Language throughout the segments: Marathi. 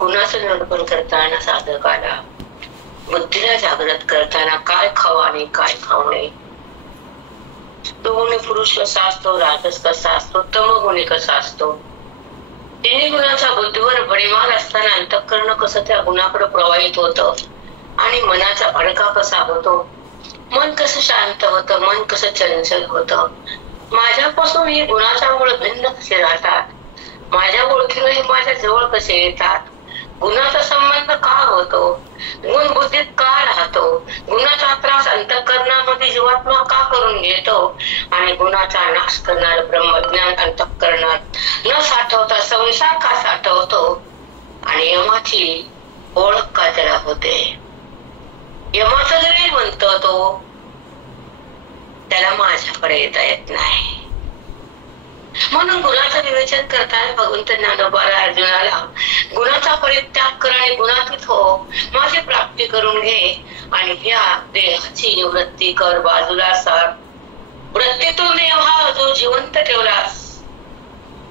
गुणाचं निरूपण करताना साधकाला बुद्धीला जागृत करताना काय खावं आणि काय खाऊ नये, दोन्ही पुरुष कसा असतो, राजस कसा असतो, तमगुणी कसा असतो, तिन्ही गुणाचा बुद्धीवर परिमाण असताना अंतःकरण कसं त्या गुणाकडे प्रवाहित होतं आणि मनाचा भडका कसा होतो, मन कसं शांत होतं, मन कसं चंचल होतं, माझ्यापासून ही गुणाचा मूळ भिन्न कसे राहतात, माझ्या ओळखीने माझ्या जवळ कसे येतात, गुणाचा संबंध का होतो, गुण बुद्धीत का राहतो, गुणाचा त्रास अंतःकरणामध्ये जीवात्मा का करून घेतो आणि गुणाचा नाश करणारे ब्रह्मज्ञान अंतःकरणात न साठवता संसार का साठवतो आणि यमाची ओळख का त्याला होते. यमाचं जरी म्हणतो तो त्याला माझ्याकडे येता येत नाही. म्हणून गुणाचं विवेचन करताना भगवंत ज्ञानोबाला अर्जुनाला गुणाचा परित्याग कर आणि गुणातीत हो, माझी प्राप्ती करून घे आणि ह्या देहाची निवृत्ती कर, बाजूला सार. वृत्तीतून देह जो जिवंत ठेवलास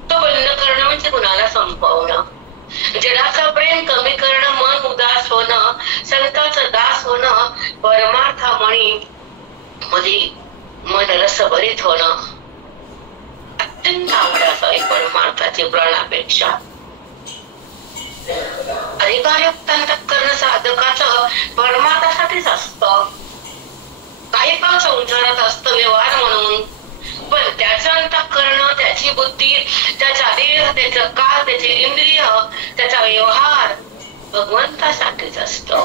तो बंद करणं म्हणजे गुणाला संपवणं, जडाचं प्रेम कमी करणं, मन उदास होणं, संताचं दास होणं, परमार्थामणी मध्ये मन रसभरीत होणं अत्यंत आवडाचा आहे. परमार्थाची प्राणापेक्षा अधिकारयुक्त अंतःकरण साधकाचं परमार्थासाठीच असतं. काही काळ संसारात असतं व्यवहार म्हणून, पण त्याचं अंतःकरण, त्याची बुद्धी, त्याचा देह, त्याचं काळ, त्याचे इंद्रिय, त्याचा व्यवहार भगवंतासाठीच असतो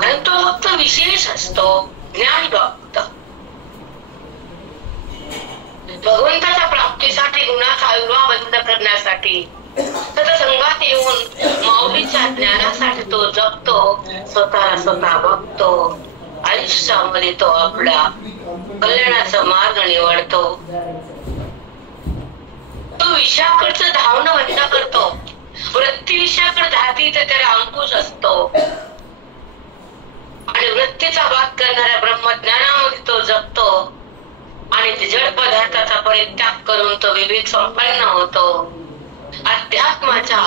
आणि तो फक्त विशेष असतो ज्ञान भक्त. भगवंताच्या प्राप्तीसाठी गुणाचा विवाह बंद करण्यासाठी त्याच्या संघात येऊन माऊलीच्या ज्ञानासाठी तो जगतो, स्वतःला स्वतः बघतो, आयुष्यामध्ये तो आपला कल्याणाचा मार्ग निवडतो. तो विषयाकडचं धावणं बंद करतो, वृत्ती विषयाकडे धाती तर त्याला अंकुश असतो आणि वृत्तीचा भाग करणाऱ्या ब्रह्मज्ञानामध्ये तो जगतो आणि जड पदार्थाचा परित्याग करून तो विवेक संपन्न होतो. अध्यात्माच्या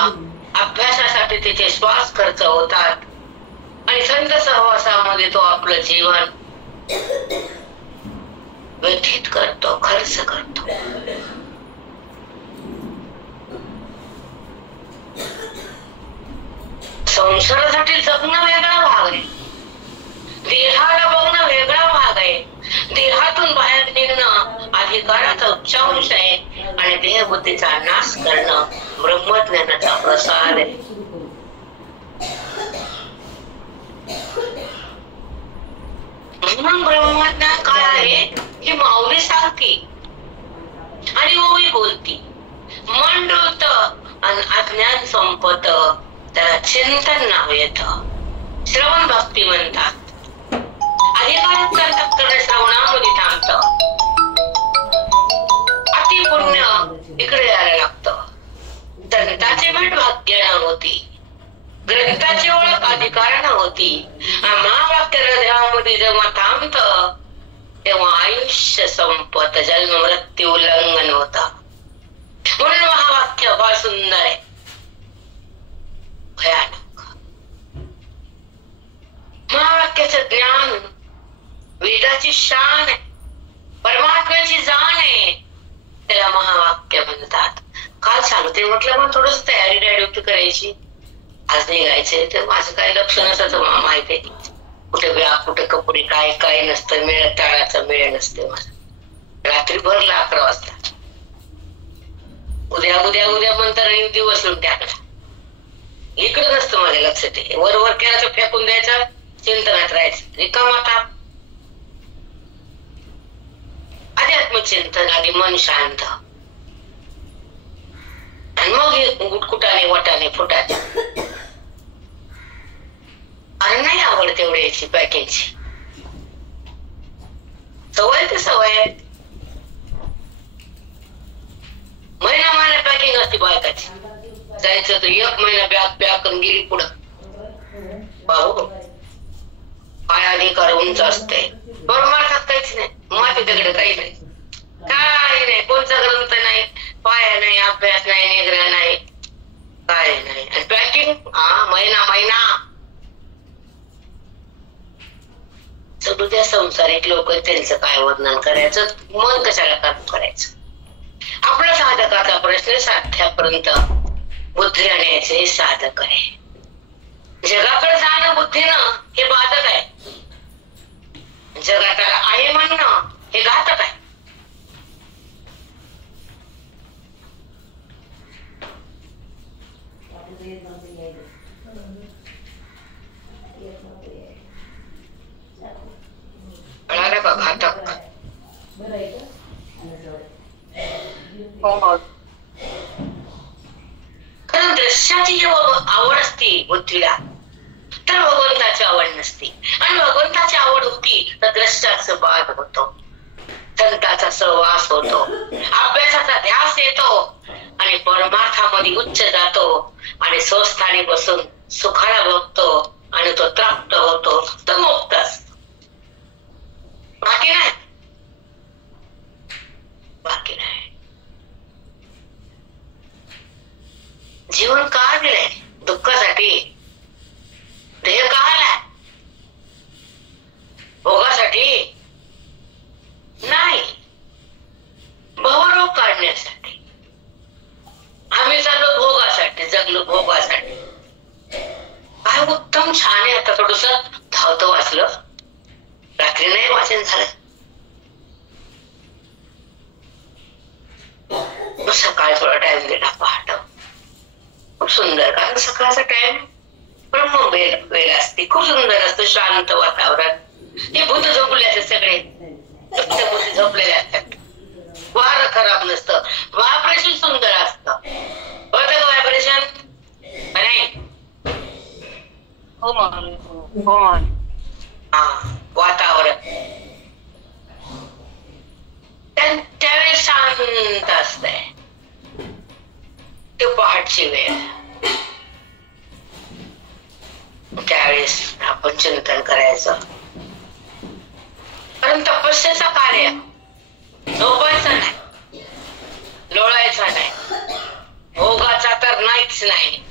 अभ्यासासाठी तिचे श्वास खर्च होतात आणि संत सहवासामध्ये तो आपलं जीवन व्यतीत करतो, खर्च करतो. संसारासाठी जगणं वेगळा भाग आहे, देहाला बघणं वेगळा भाग आहे. देहातून बाहेर निघणं अधिकाराचा उच्चांश आहे आणि देहबुद्धीचा नाश करणं ब्रह्मज्ञानाचा प्रसार आहे. म्हणून ब्रह्मज्ञान काय आहे की माऊली सांगती आणि ओवी बोलती, मन डोलत आणि अज्ञान संपत, त्याला चिंतन नाव येत, श्रवण भक्ती म्हणतात. अधिकारात अंतःकरण श्रवणामध्ये थांबत, अति पुण्य इकडे यायला लागतं. संताची भेट भाग्यानं होती, ग्रंथाची ओळख अधिकारानं होती. महावाक्य हृदयामध्ये जेव्हा थांबत तेव्हा आयुष्य संपत, जन्म मृत्यू उल्लंघन होत. म्हणून महावाक्य फार सुंदर आहे, भयानक. महावाक्याचं ज्ञान वेदाची शान आहे, परमात्म्याची जाण आहे, त्याला महावाक्य म्हणतात. काल सांगते म्हटलं मग थोडस तयारी डायरेक्ट करायची, आज निघायचंय तर माझं काही लक्ष नसतं माहिती, कुठे व्याप, कुठे कपडे, काय काय नसतं, मेळ टाळाचं मेळ नसते माझं. रात्री भरला 11 वाजता, उद्या उद्या उद्या म्हणता दिवस येऊन टाकला, इकडे नसतं माझ्या लक्ष. ते वर केला तर फेकून द्यायचं, चिंतनात राहायचं, रिकामा ताप. अध्यात्म चिंतन आणि मन शांत आणि मग हे गुटकुटाने वटाने फुटाचे. आणि नाही आवड तेवढी याची पॅकेजची सवय तर सवय. महिना पॅकिंग असते बायकाची, जायचं तर 1 महिना बॅग पॅक करून गेली पुढं. भाऊ काय अधिकार उंच असते, परमार्थात काहीच नाही, माती दगड काही नाही, काय नाही, कोणचा ग्रंथ नाही, पाया नाही, संसारिक लोक त्यांचं काय वर्णन करायचं, मन कशाला काम करायचं. आपला साधकाचा प्रश्न साध्यापर्यंत बुद्धी आणायचे हे साधक आहे. जगाकडे जाणं बुद्धीनं हे बाधक आहे, जगात आहे म्हणणं हे घातक आहे. कळालं का? घातक. कारण दृश्याची जेव्हा आवड असते बुद्धीला तर भगवंताची आवड नसते, आणि भगवंताची आवड होती तर द्रष्टाचं बाद होतो, संताचा सहवास होतो, अभ्यासाचा ध्यास येतो आणि परमार्थामध्ये उच्च जातो आणि स्वस्थानी बसून सुखाला बघतो आणि तो त्राप्त होतो, तो मुक्त असतो. बाकी नाही, बाकी नाही. जीवन का दिलंय? दुःखासाठी. देह का आलाय? भोगासाठी नाही, भवरोग काढण्यासाठी. आम्ही चाललो भोगासाठी, जगलो भोगासाठी. काय उत्तम छान आहे. आता थोडस धावतं वाचलं, रात्री नाही वाचन झालं. सकाळी थोडा टाइम दिला पहाट, खूप सुंदर. कारण सकाळचा टाइम ब्रह्मवेळ असते, खूप सुंदर असतं, शांत वातावरण. हे भूत झोपले असते सगळे, भूत झोपलेले असतात, वार खराब नसतं, व्हायब्रेशन सुंदर असतं. होतं का व्हायब्रेशन? नाही. वातावरण त्यावेळेस शांत असतंय. ते पहाटची वेळ, त्यावेळेस आपण चिंतन करायचं. कारण तपस्येचं कार्य झोपायचं नाही, लोळायचा नाही, भोगाचा तर नाहीच नाही.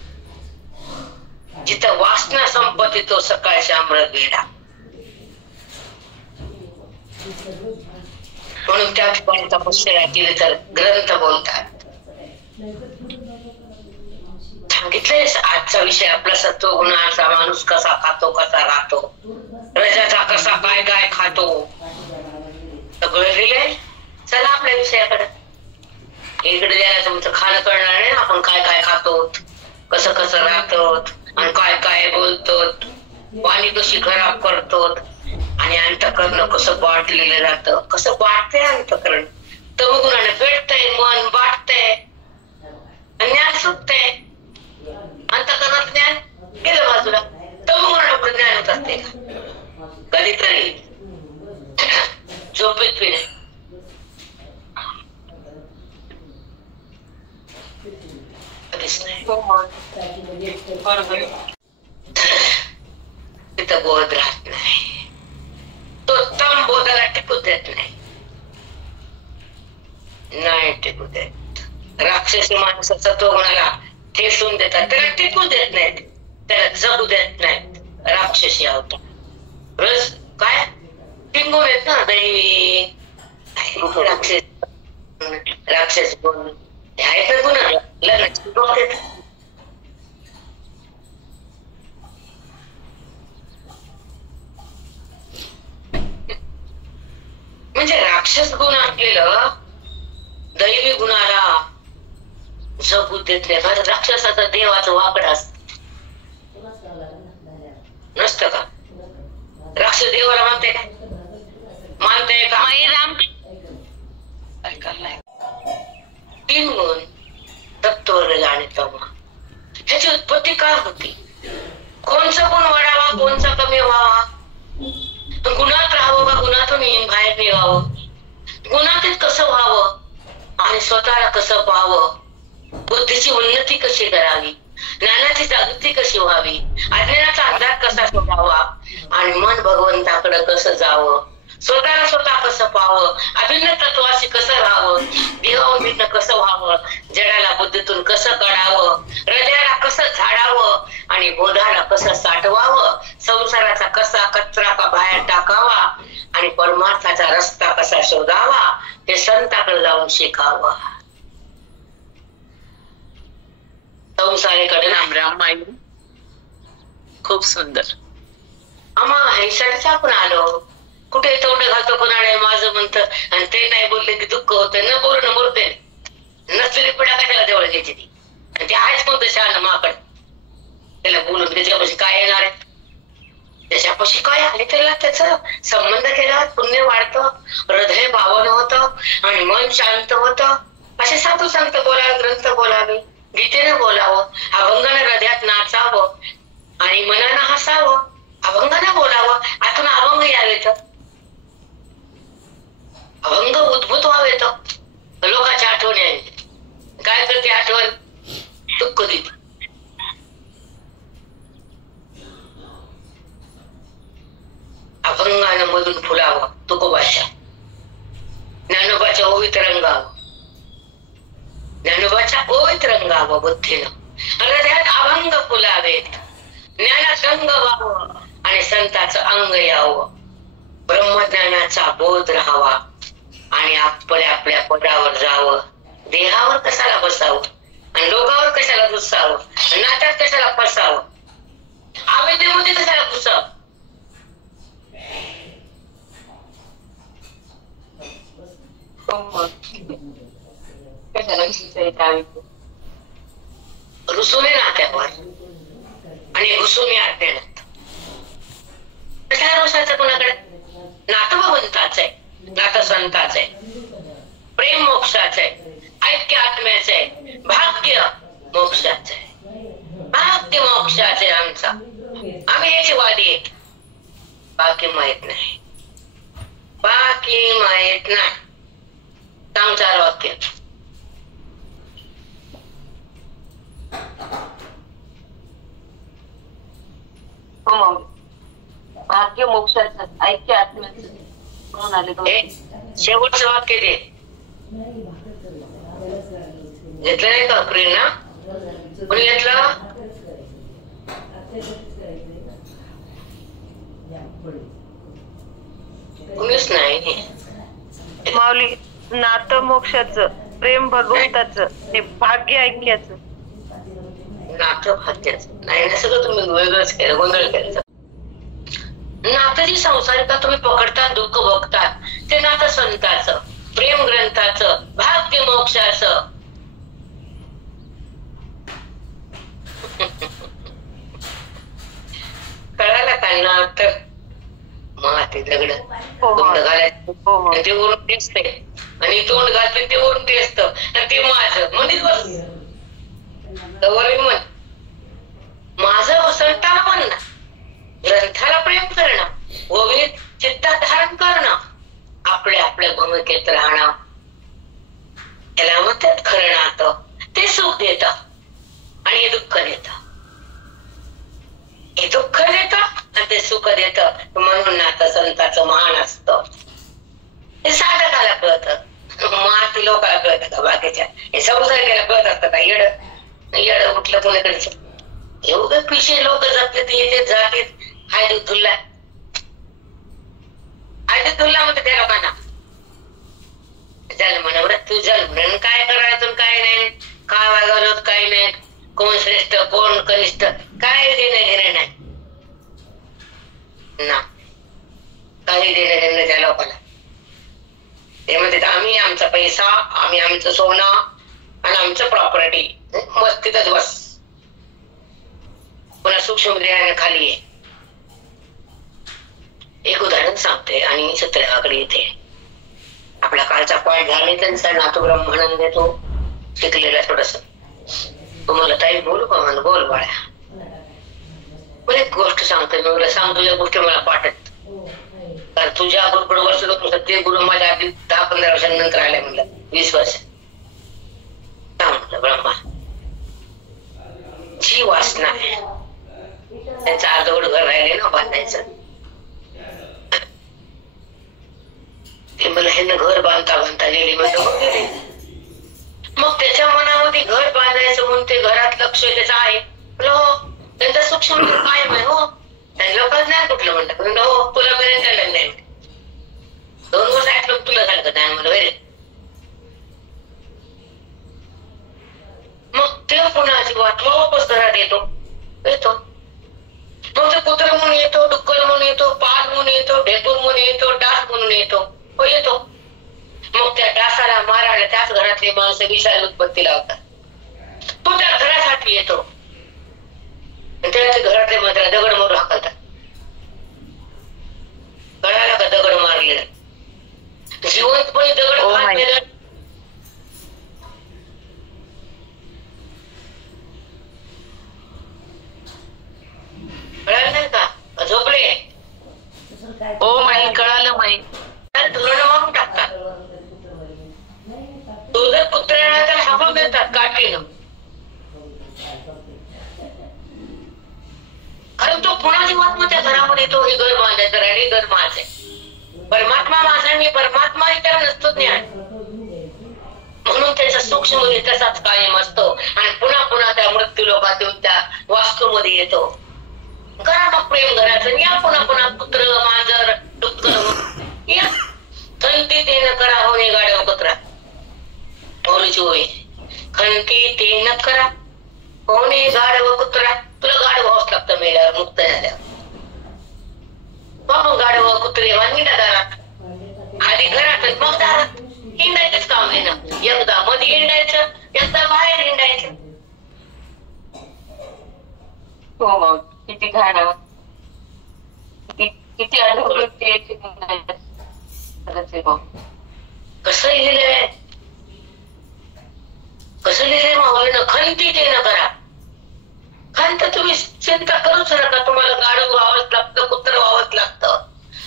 जिथं वासना संपत्ती तो सकाळच्या अमृत वेढा. म्हणून त्या ठिकाणी तपस्या केली तर ग्रंथ बोलतात. सांगितलंय आजचा विषय आपला सत्वगुणाचा माणूस कसा खातो, कसा राहतो, रजाचा कसा काय काय खातो, सगळं लिहिलंय. चला आपल्या विषयाकडे. इकडे द्यायला तुमचं खाणं कळणार नाही, आपण काय काय खातो, कसं कसं राहतो आणि काय काय बोलतो, वाणी कशी खराब करतो, आणि अंतःकरण कसं बाटलेलं जातं, कसं बाटतंय अंतःकरण. तमगुणाने पेटतंय, मन बाटतंय, ज्ञान सुटतंय. अंतःकरणात ज्ञान गेलं बाजूला, तमगुणाने ज्ञान होत असते का? कधीतरी झोपेत पिणे. कधीच नाही. तिथं बोध राहत नाही, तो उत्तम बोधाला टिकू देत नाही, नाही टिकू देत. राक्षसी माणसं सत्वगुणाला ठेसून देतात, त्याला टिकू देत नाहीत, त्याला जगू देत नाहीत. राक्षसी अवतार रोज काय टिंगून येत ना, दैवी राक्षस गुण आहेत ना, गुण लग्न. म्हणजे राक्षस गुण आपल्याला दैवी गुणाला जगू देत नाही. कारण राक्षसाचा देवाचं वाकड असत नसतं का? राक्षस देवाला मानते का? मानते का? तीन गुण तत्ववर जाणीत. ह्याची उत्पत्ती काय होती? कोणचा गुण वाढावा, कोणचा कमी व्हावा, गुणात राहावं का गुणातून बाहेर निघावं, गुणातीत कसं व्हावं आणि स्वतःला कसं पाहावं, बुद्धीची उन्नती कशी करावी, ज्ञानाची जागृती कशी व्हावी, अज्ञानाचा अंधार कसा शोधावा आणि मन भगवंताकडे कसं जावं, स्वतःला स्वतः कसं पाहावं, अभिन्न तत्वाशी कसं राहावं, देवाभिन्न कसं व्हावं, जडाला बुद्धीतून कसं काढावं, हृदयाला कसं झाडावं आणि बोधाला कसं साठवावं, संसाराचा कसा कचरा का बाहेर टाकावा आणि परमार्थाचा रस्ता कसा शोधावा हे संताकडे जाऊन शिकावा. संसारीकडे ना ब्रह्माई खूप सुंदर. आम्हा ह्यासाठीच आपण आलो. कुठे तोंड घालतो कोणाला माझं म्हणतं आणि ते नाही बोलले की दुःख होतं. न बोलणं मरते नसलेली पिढा कशाला जवळ घ्यायची ती. आणि ते आहेच कोणतं शहाणं माकड. त्याला बोलून त्याच्यापाशी काय येणार आहे, त्याच्यापाशी काय आहे त्याला त्याचा संबंध केला पुण्य वाढतं, हृदय पावन होतं आणि मन शांत होतं. असे साधू संत बोलावे, ग्रंथ बोलावे, गीतेनं बोलावं, अभंगानं हृदयात नाचावं आणि मनानं हसावं, अभंगानं बोलावं. आतून अभंग यावेत, अभंग उद्भूत व्हावेत. लोकांच्या आठवणी काय करते आठवण, दुःख देते. अभंगानं मधून फुलावं तुकोबाच्या, ज्ञानोबाच्या ओवीत रंगावं, ज्ञानोबाच्या ओवीत रंगावं बुद्धीनं. हृदयात अभंग फुलावेत, ज्ञानात रंग व्हावं आणि संताचं अंग यावं. ब्रह्मज्ञानाचा बोध राहावा आणि आपल्या पदावर जावं. देहावर कशाला बसावं आणि लोकांवर कशाला रुसावं, नात्यात कशाला फसावं, आवेदनेमध्ये कशाला घुसावं. रुसून नात्यावर आणि घुसून अज्ञानात. कशाला रुसायचं कोणाकडे. नातं भगवंताच आहे, नातं संताच आहे, प्रेम मोक्षाच आहे, ऐक्य आत्म्याच आहे, भाग्य मोक्षाच आहे. भाग्य मोक्षाच आहे आमचा. आम्ही याची वादी आहे. बाकी माहित नाही, बाकी माहित नाही. सांग 4 वाक्य. भाग्य मोक्षाचं, ऐक्य आत्म्याचं. कोण आले शेवटचं वाक्य दे. घेतलं नाही का प्रेरणा, कोणी घेतलं. कोणीच नाही. माऊली, नातं मोक्षाचं, प्रेम भगवंताचं, हे भाग्य ऐक्याचं. नातं भाग्याचं नाही ना, सगळं तुम्ही वेगळंच केलं, गोंधळ केलं. नातं जी संसारिका तुम्ही पकडतात, दुःख भोगतात, ते नातं संताचं, प्रेम ग्रंथाचं, भाग्य मोक्षाचं. कळालं का नातं. माती दगड तोंड घालायचं ते वरून टेचते आणि तोंड घालते ते वरून टेचत आणि ते माझं म्हणेच बस म्हण. माझं संताला म्हणणं, ग्रंथाला प्रेम करणं, ओवीत चित्तात धारण करणं, आपल्या भूमिकेत राहणं, त्याला म्हणतात खरं नातं. ते सुख देत आणि हे दुःख देत. हे दुःख देत आणि ते सुख देत. म्हणून नातं संताचं महान असतं. हे साधकाला कळतं, माती लोकांना कळतं का बाकीच्या. हे संसारिकाला कळत असतं का. येड उठलं कोणीकडे एवढं पिशे लोक जातले ते येते जातीत. हायदुल्ला म्हणते त्या लोकांना. जन्म मृत्यू जन्म काय करायचं काय नाही, काय वागवलं काय नाही, कोण श्रेष्ठ कोण कनिष्ठ काय देणं घेणं नाही ना. काही देणं घेणं त्या लोकांना. ते म्हणतात आम्ही आमचा पैसा, आम्ही आमचं सोनं आणि आमचं प्रॉपर्टी मस्तीतच बस. पुन्हा सूक्ष्म देहाने खाली आहे. एक उदाहरण सांगते आणि सत्याकडे येते. आपला कालचा पॉइंट झाला त्यांचा नातू ब्रह्मानंद देतो शिकलेला थोडस. तुम्हाला ताई बोलू का म्हणून. बोल बाळ्या. मला एक गोष्ट सांगते. मी मला सांग तुझ्या गोष्टी मला पाठत. कारण तुझ्या गुरुकडे वर्ष होत ते गुरु माझ्या आधी 10-15 वर्षांनंतर आले म्हणलं, 20 वर्ष. म्हटलं ब्रह्मा जी वासना आहे त्यांचं अर्धवट घर राहिले ना बांधायचं. ते मला ह्यांना घर बांधता गेली म्हणजे मग त्याच्या मनामध्ये घर बांधायचं म्हणून ते घरात लक्ष त्याचं आहे. हो त्यांचा सूक्ष्म कायम आहे. हो त्यांना लोकांना नाही कुठलं म्हणतात. हो तुला पर्यंत नाही. 2 वर्ष ऐकलं तुला झालं का नाही म्हणलं रे. मग ते पुन्हा अजिबात वापस घरात येतो. मग ते कुत्र म्हणून येतो, डुक्कर म्हणून येतो, पाल म्हणून येतो, ढेकूर म्हणून येतो, डास म्हणून येतो. येतो. मग त्या डासाला मारायला त्याच घरातले माणसं विषारी उत्पत्ती लावतात. तो त्या घरासाठी येतो. त्याच्या घरातले मात्र दगड मारून हाकलतात. कळाला का दगड मारलेला जिवंतपणे दगड मारलेला. कळालं नाही का झोपले. हो माई कळालं माई. तुला मारून टाकतात. तो जर कुत्र्याला तर हाकलून देतात काठीनं. कारण तो पुन्हा जीवात्माच्या घरामध्ये येतो. हे घर माझ्याचं आणि घर माझे. परमात्मा माझा आणि परमात्मा त्याला नसतो ज्ञान. म्हणून त्याचा सूक्ष्म तसाच कायम असतो आणि पुन्हा पुन्हा त्या मृत्यू लोकात येऊन त्या वास्तूमध्ये येतो. करा मग प्रेम घराचं. या पुन्हा पुन्हा कुत्र मांजर डुक्कर या खंती ते न करा होणे गाड्या कुत्रा ओळीची होय. खंती ते न करा होणे गाडव कुत्रा. तुला गाडव व्हावंच लागतं मेल्यावर मुक्त झाल्यावर. मग गाडव कुत्रे वांगीला दारात आधी घरात मग दारात हिंडायचंच काम आहे ना. एकदा मध्ये हिंडायचं एकदा बाहेर हिंडायचं. हो मग किती घाण किती अनुभवते. कसं लिहिलंय कसं लिहिलंय माऊलीनं. खंती ते न करा. खंत तुम्ही चिंता करूच नका. तुम्हाला गाडव व्हावंच लागतं, कुत्र व्हावंच लागतं,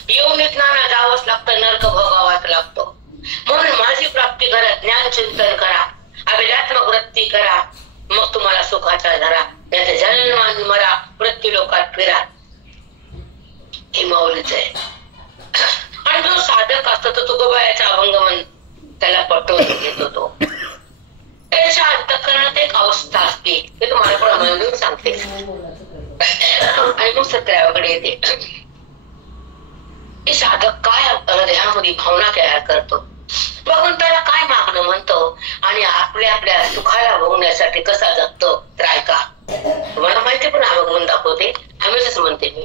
येऊन नाना जावंच लागतं, नरक भोगावाच लागतो. म्हणून माझी प्राप्ती करा, ज्ञान चिंतन करा, अभिलात्मक वृत्ती करा, मग तुम्हाला सुखाचा धरा. नाही जन्मान मरा मृत्यू लोकात फिरा. हे माऊलीच आहे. आणि जो साधक असतो तो तुकोबायाचा अभंग म्हण त्याला पटवून घेतो. तो त्याच्या अंतःकरणात एक अवस्था असते. ते तुम्हाला प्रमाण देऊन सांगते आणि मग सत्याकडे येते. हे साधक काय हृदयामध्ये भावना तयार करतो, बघून त्याला काय मागणं म्हणतो आणि आपल्या आपल्या सुखाला बघण्यासाठी कसा जगतो तर ऐका. तुम्हाला माहिती पण हा म्हणून दाखवते. हमेशाच म्हणते मी.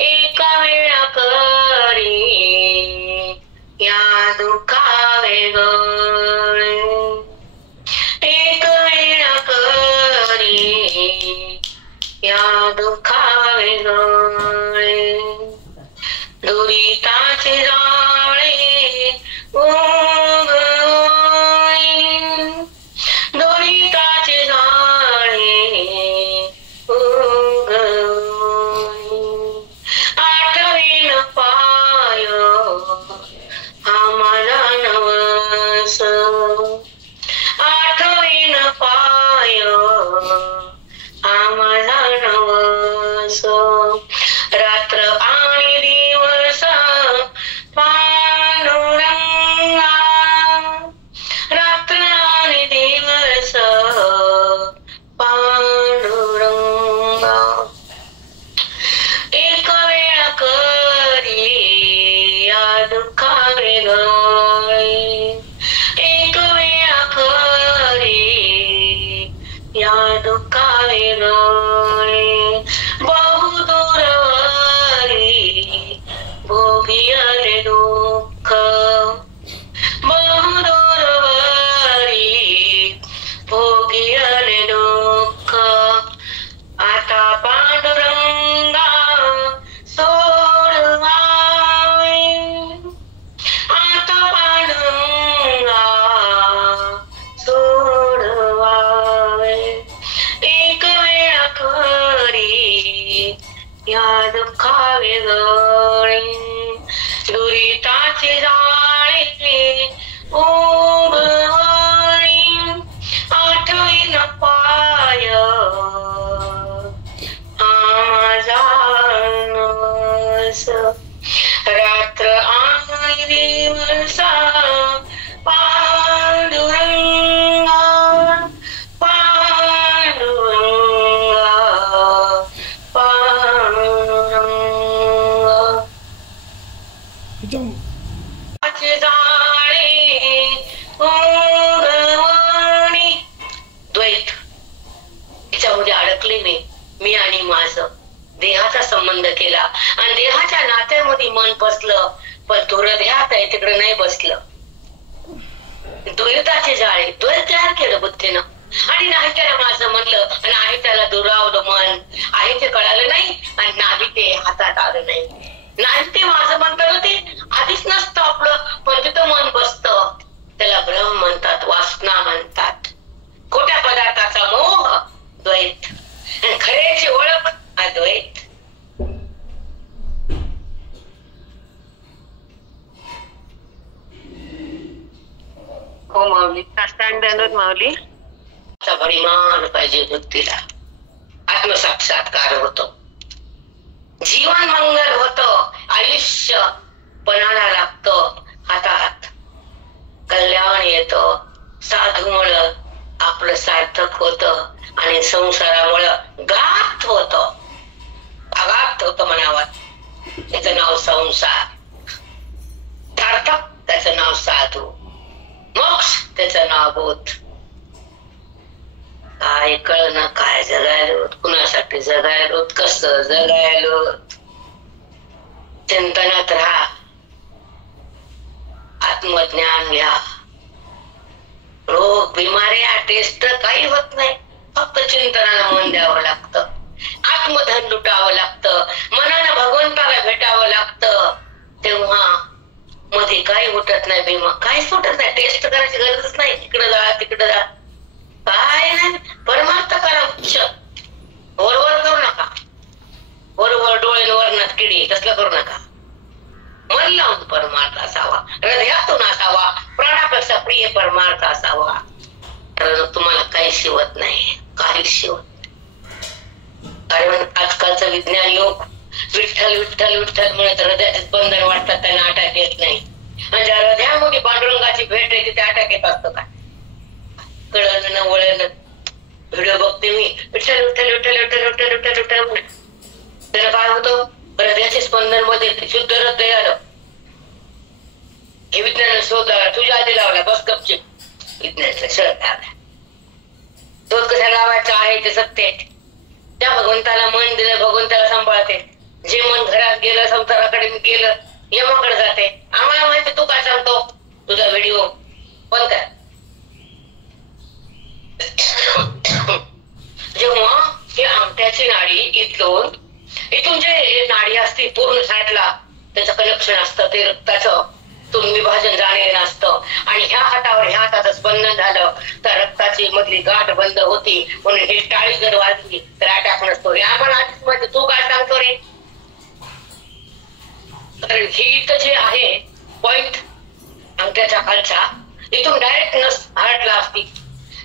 एका वेळा करी या दुःखा वेगळे. एक वेळा करी या दुःखा वेगळे. दुरिताचे जाळे दुरिताचे जाळे आठवीन पाय आम्हाला नवस. आठवीन पाय आम्हाला नवस. रात्र आणि दिवस पांडुरंगा. रात्र आणि दिवस पांडुरंगा. एक वेळा करी या दुःखा वेगळे. एक वेळा करी या दुःखा वेगळे. बहुदूरवरी भोगियले दुःख. बहुदूरवरी भोगियले दुःख. आता पांडुरंगा सोडवावे. आता पांडुरंगा सोडवावे. एक वेळा बुद्धीला, आणि देहाच्या नात्यामध्ये मन बसलं, पण तो हृदयात आहे तिकडे नाही बसलं. द्वैताचे जाळे द्वैत तयार केलं बुद्धीनं, आणि नाही त्याला माझं म्हणलं, आणि आहे त्याला दुरावलं मन, आहे ते कळालं नाही, आणि नाही ते हातात आलं नाही. नाही ते माझं म्हणतं ते आधीच नसतं आपलं, पण तिथं मन बसतं. त्याला भ्रम म्हणतात, वासना म्हणतात. खोट्या पदार्थाचा मोह द्वैत, आणि खऱ्याची ओळख अद्वैत. हो माऊली. दंडोत माऊली. परिमाण पाहिजे बुद्धीला. आत्मसाक्षात्कार होतो, जीवन मंगल होतं, आयुष्य पणाला लागतं, हातात कल्याण येतं, साधूमुळं आपलं सार्थक होतं, आणि संसारामुळं घात होतं, आघात होतं मनावर. त्याचं नाव संसार, सार्थक त्याचं नाव साधू, मोक्ष त्याचं नाव बोध. काय कळणं, काय जगायलो, कुणासाठी जगायलो, कसं जगायलो. चिंतनात राहा, आत्मज्ञान घ्या. रोग बिमाऱ्या टेस्ट काही होत नाही, फक्त चिंतनाला मन द्यावं लागतं, आत्मधन लुटावं लागतं, मनानं भगवंताला भेटावं लागतं. तेव्हा मध्ये काही उठत नाही, बिमा काही सुटत नाही, टेस्ट करायची गरजच नाही. इकडे जा तिकडे जा, काय नाही. परमार्थ करा उच्च, वरवर करू नका, वरवर डोळे वरणात किडी तसलं करू नका. मन लावून परमार्थ असावा, हृदयातून असावा, प्राणापेक्षा प्रिय परमार्थ असावा. कारण तुम्हाला काही शिवत नाही, काही शिवत. कारण आजकालचं विज्ञान योग विठ्ठल विठ्ठल विठ्ठल म्हणत हृदयाचे बंधन वाटतात, त्यांना अटॅक येत नाही. म्हणजे हृदयामध्ये पांडुरंगाची भेट आहे, तिथे अटॅक येत असतो का? कळलं वळलं. व्हिडिओ बघते मी, विठ्ठल विठ्ठल विठ्ठल विठ्ठल विठ्ठल विठ्ठल विठ्ठल. त्याला काय होतं, हृदयाचे स्पंदन मध्ये शुद्ध हृदय आलं. हे विज्ञान शोध तुझ्या आधी लावला, बस गपचिप. विज्ञानाचा शोध लावला. शोध कशा लावायचा आहे ते सत्य. त्या भगवंताला मन दिलं, भगवंताला सांभाळते. जे मन घरात गेलं, संसाराकडे गेलं, यमाकडे जाते. आम्हाला माहिती, तू काय सांगतो, तुझा व्हिडिओ बंद कर. जेव्हा हे अंगठ्याची नाडी इथून जे नाडी असते पूर्ण साईडला त्याचं कनेक्शन असतं, ते रक्ताचं तुम विभाजन झालेलं असतं, आणि ह्या हातावर ह्या हाताचं स्पंदन झालं तर रक्ताची मधली गाठ बंद होती. म्हणून ही टाळी जर वाजली तर अटॅक नसतो. आम्हाला आधीच माहिती, तू काय सांगतो रे. तर ही इथं जे आहे पॉइंट अंगठ्याच्या खालचा, इथून डायरेक्ट नस हार्टला असती,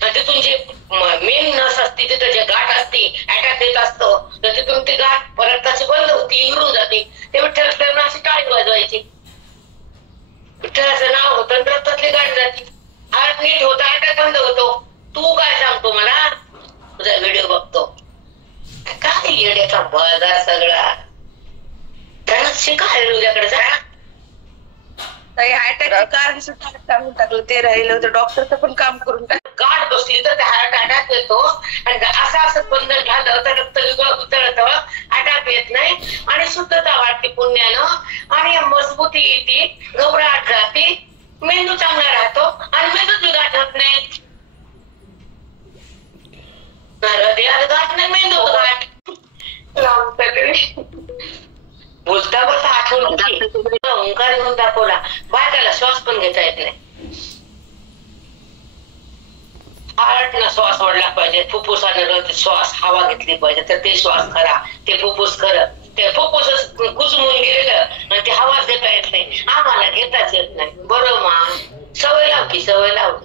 आणि तिथून जे मेन नस असते तिथं जे गाठ असते अटॅक देत असतो, तर तिथून ती गाठ रक्ताची बंद होती, इरून जाते. ते विठ्ठल अशी टाळी वाजवायची, विठ्ठलाचं नाव होतं, रक्तातली गाठ जाते, हार्ट नीट होता, अटॅक बंद होतो. तू काय सांगतो मला, तुझा व्हिडिओ बघतो. काय येड्याचा बाजार सगळा. त्याला शिकायला उद्याकडे जा. अटॅकचे कारण सुद्धा सांगून टाकलं, ते राहिलं होतं, डॉक्टरचं पण काम करून टाकलं. गाठ बसली तर हार्ट अटॅक येतो, आणि असं बंधन झालं तर रक्त उतरत, अटॅक येत नाही, आणि शुद्धता वाढते पुण्यानं, आणि मजबूती येते, घबराट राहते, मेंदू चांगला राहतो, आणि मेंदूची गाठ होत नाही. हृदयात गाठ नाही, मेंदू गाठ. बोलता बोलता आठवण ओंकार घेऊन दाखवला. बायकाला श्वास पण घेता येत नाही. हार्ट ना श्वास वाढला पाहिजे, फुफ्फुसाने श्वास हवा घेतली पाहिजे, तर ते श्वास खरा, ते फुफ्फुस खरं. ते फुफ्फुस कुजमून गेलेलं, आणि ते हवाच घेता येत नाही. आम्हाला घेताच येत नाही. बरोबर, सवय लाव की, सवय लाव.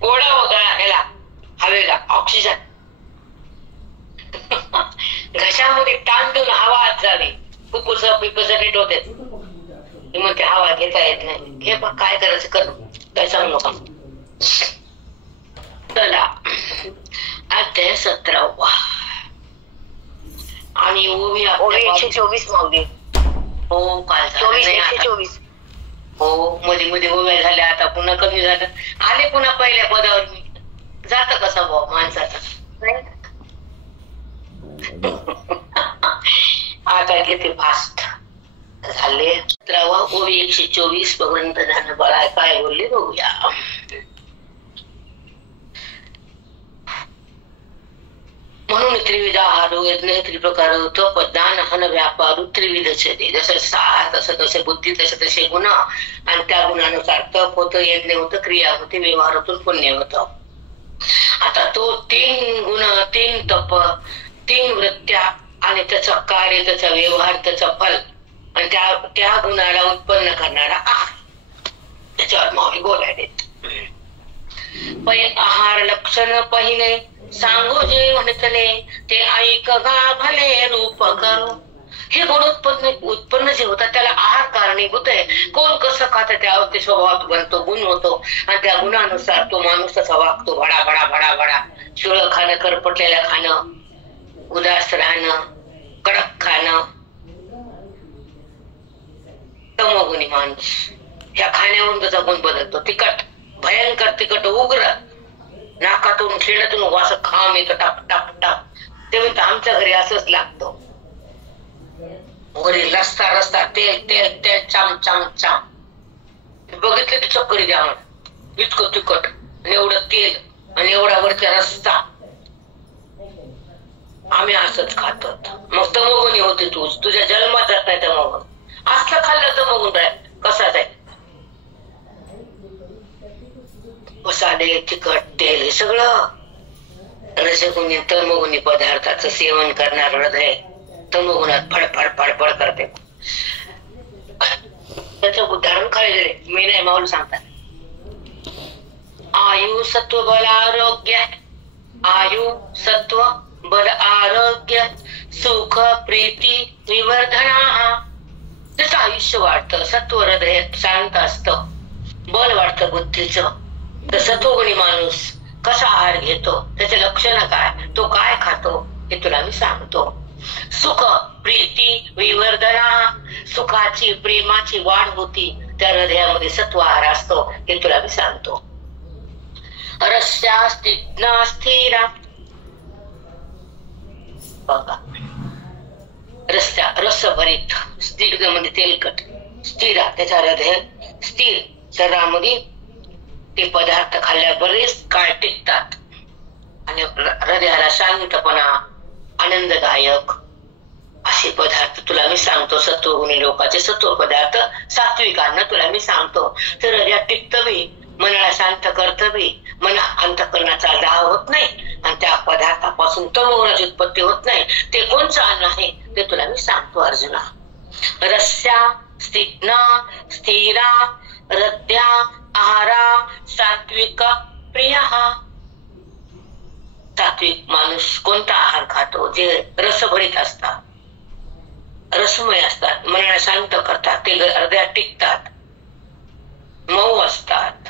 गोडा वगळा ह्याला हवेला ऑक्सिजन घशामध्ये ताण देऊन हवा आत जावी, फुफ्फुस पिप्पस नीट होते. मग ते हवा घेता येत नाही. हे बघ काय करायचं कर, काय सांगू नका. चला अध्याय 17 आणि ओवी 124 माऊली. हो काल 24 हो मध्ये मध्ये ओव्या झाल्या, आता पुन्हा कमी झालं, आले पुन्हा पहिल्या पदावर. मी जात कसा भाऊ माणसाचा. आता किती फास्ट झाले. 17 ओवी 124 पर्यंत झालं. बळा काय बोलले बघूया. म्हणून त्रिविध आहार यज्ञ त्रिप्रकार तपदान हन व्यापार त्रिविध छेदे. जसं साह तसं तसे बुद्धी तसे तसे गुण, आणि त्या गुणानुसार तप होतं, यज्ञ होतं, क्रिया होते, व्यवहारातून पुण्य होतं. आता तो 3 गुण, 3 तप, 3 वृत्त्या आणि त्याचं कार्य, त्याचा व्यवहार, त्याचं फल, आणि त्या गुणाला उत्पन्न करणारा आहार, त्याच्यावर माऊली बोलायला. आहार लक्षण पहिले सांगो जे म्हणतले, ते ऐक गा भले रूप करू. हे गुण उत्पन्न जे होतात त्याला आहार कारणीभूत आहे. कोण कसं खातं त्यावर ते स्वभावात बनतो, गुण होतो, आणि त्या गुणानुसार तो माणूस तसा वागतो. भडा भडा भडा भडा शिळ खाणं, करपटलेलं खाणं, उदास राहणं, कडक खाणं, तमोगुणी माणूस. ह्या खाण्यावरून त्याचा गुण बदलतो. तिखट, भयंकर तिखट, उग्र, नाकातून खेळातून वास खाम येतो, टाप टाप टाप. ते म्हणतात आमच्या घरी असंच लागतो. घरी रस्ता रस्ता, तेल तेल तेल, चाम चाम चाम. बघितले तर चक्करी द्या म्हणा, इतकं तिखट आणि एवढं तेल आणि एवढा वरचा रस्ता. आम्ही असंच खातो. मग तमोगुणी होते. तुझ्या जन्मात जात नाही तमोगुण. असलं खाल्लं तमोगुण कसा जाईल. मसाले, तिखट, तेल हे सगळं रजगुणी तमोगुणी पदार्थाचं सेवन करणार हृदय तमोगुणात फडफड फडफड करते. त्याचं उदाहरण काय मी नाही, माऊली सांगतात. आयु सत्व बल आरोग्य, आयु सत्व बल आरोग्य, सुख प्रीती विवर्धना. त्याचं आयुष्य वाढतं, सत्व हृदय शांत असतं, बल वाढतं बुद्धीचं. तर सत्वगुणी माणूस कसा आहार घेतो, त्याचे लक्षण काय, तो काय खातो हे तुला मी सांगतो. सुख प्रीती विवर्धना, सुखाची प्रेमाची वाढ होती, त्या हृदयामध्ये सत्व आहार असतो हे तुला मी सांगतो. रस्या स्थिना स्थिरा, बघा रस्त्या रसभरित, स्निग्ध म्हणजे तेलकट, स्थिरा त्याच्या हृदय स्थिर. शरीरामध्ये ते पदार्थ खाल्ल्या बरेच काळ टिकतात आणि हृदयाला शांतपणा, आनंददायक असे पदार्थ तुला मी सांगतो. सत्वगुणी लोकांचे सत्व पदार्थ, सात्विक अन्न तुला मी सांगतो. तर हृदयात टिकतं बी, मनाला शांत करतं बी, मना अंतःकरणाचा दाह होत नाही, आणि त्या पदार्थापासून तमोगुणाची उत्पत्ती होत नाही. ते कोणचं अन्न आहे ते तुला मी सांगतो अर्जुना. रस्या स्थिना स्थिरा हृदया आहारा सात्विक प्रिय. सात्विक माणूस कोणता आहार खातो, जे रसभरित असतात, रसमय असतात, मनाला शांत करतात, ते हृदयात टिकतात, मऊ असतात,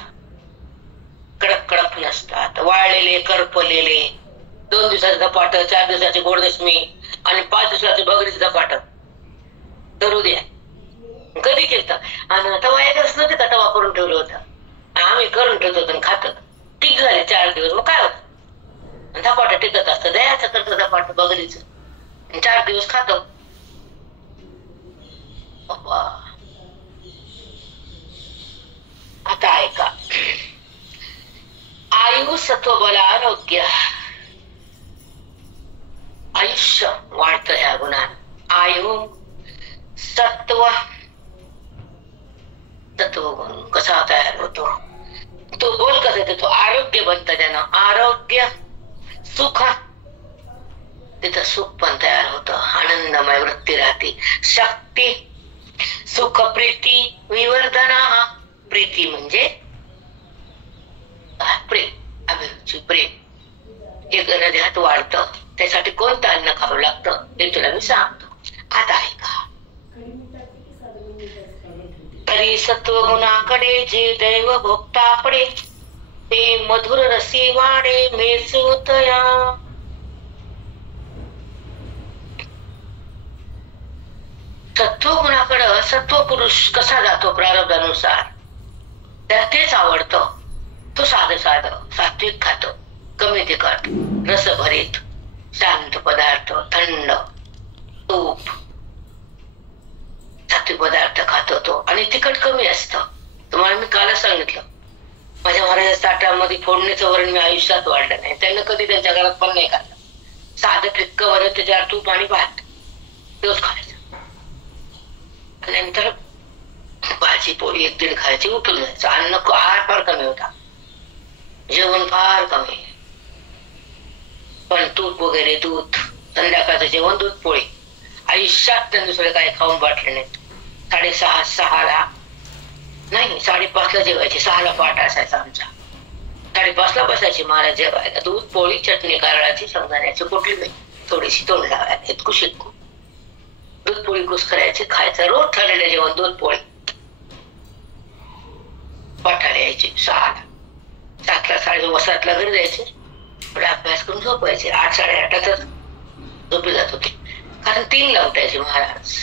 कडक कडक नसतात, वाळलेले करपलेले. 2 दिवसाचे धपाट, 4 दिवसाचे गोडदशमी आणि 5 दिवसाचे बगरीचे धपाट धरू द्या. कधी केलं आणि तवा एकच नव्हते का, तवा करून ठेवलं होतं, आम्ही करून ठेवतो आणि खात. ठीक झाले 4 दिवस, मग काय होत, धपाट टिकत असतं. दयाचं करतं धपाट बगरीचं, 4 दिवस खातो. आता ऐका. आयु सत्व बल आरोग्य, आयुष्य वाढतं ह्या गुणात. आयु सत्व, तत्वगुण कसा तयार होतो, तो बोल कसा येतो, आरोग्य बनतं त्यानं. आरोग्य सुख, तिथं सुख पण तयार होतं, आनंदमय वृत्ती राहते. शक्ती, सुख प्रीती विवर्धना. प्रीती म्हणजे प्रेम, अभिरुची प्रेम हे हृदयात वाढतं. त्यासाठी कोणतं अन्न खावं लागतं हे तुला मी सांगतो. आता ऐका. तरी सत्वगुणाकडे जे दैव भोगता पडे, ते मधुर रसी वाडे मेचुतया. सत्वगुणाकडं सत्व पुरुष कसा जातो प्रारब्धानुसार, त्याला तेच आवडतं. तो साधं साधं सात्विक खातो, कमी तिखट, रसभरीत शांत पदार्थ, थंड तूप, सात्विक पदार्थ खातो तो. आणि तिखट कमी असतं. तुम्हाला मी कालच सांगितलं, माझ्या महाराजाच्या ताटामध्ये फोडणीचं वरण मी आयुष्यात वाढलं नाही. त्यांना कधी त्यांच्या घरात पण नाही खाल्लं. साधं फिक्क वरण, त्याच्यावर तूप आणि भात, तोच खायचं. नंतर भाजी पोळी 1-1.5 खायची, उठून जायचं. अन्न आहार फार कमी होता, जेवण फार कमी. पण तूप वगैरे, दूध, संध्याकाळचं जेवण, दूध पोळी. आयुष्यात त्यांनी दुसरे काही खाऊन वाटले नाहीत. 6:30 नाही 5:30 जेवायचे. 6ला पाठ असायचा आमचा. 5:30 बसायचे महाराज जेवायला. दूध पोळी, चटणी कारळाची, शेंगदाण्याची, कुठली नाही, थोडीशी तोंड लावायला, इतकू शिकू. दूध पोळी कुस करायचे, खायचं. रोज ठरलेलं जेवण दूध पोळी. पाठाला यायचे 6ला. 7ला 7:15 घरी जायचे. पुढे अभ्यास करून झोपायचे. 8-8:30 झोपी जात होते, कारण 3ला उठायचे महाराज.